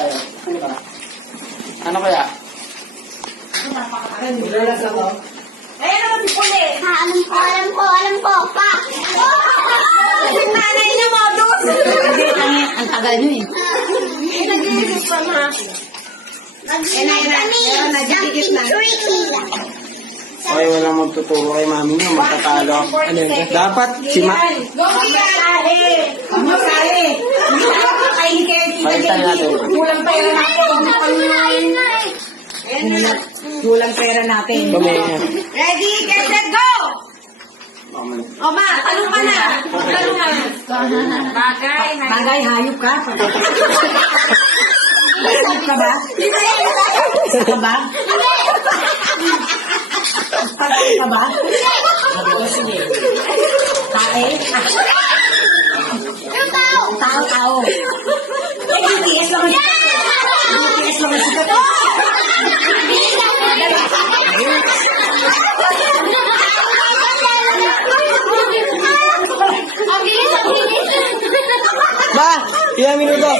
tayo. Ano kaya? Nilalas ako. Ayan naman si Puli. Alam ko, pa. Si nanay niya modus. Ang tagal nyo eh. Nag-iisip pa ma. Nagdikit na. Okay, walang magtuturo kay mami niyo, magtatalo. Ano yun? Dapat si ma... Masali. Masali. Balitan natin. Kulang pera natin. eh. Kulang pera natin. Tumingin. Ready, get set, go! O ma, tanong ka na. Tanong ka na. Bagay. Bagay, hayop ka. Hayop ka ba? Hayop ka ba? Hayop ka ba? Sige. Tae? Tao. Ay, BTS naman. BTS naman sikat. Ba, ilang minuto?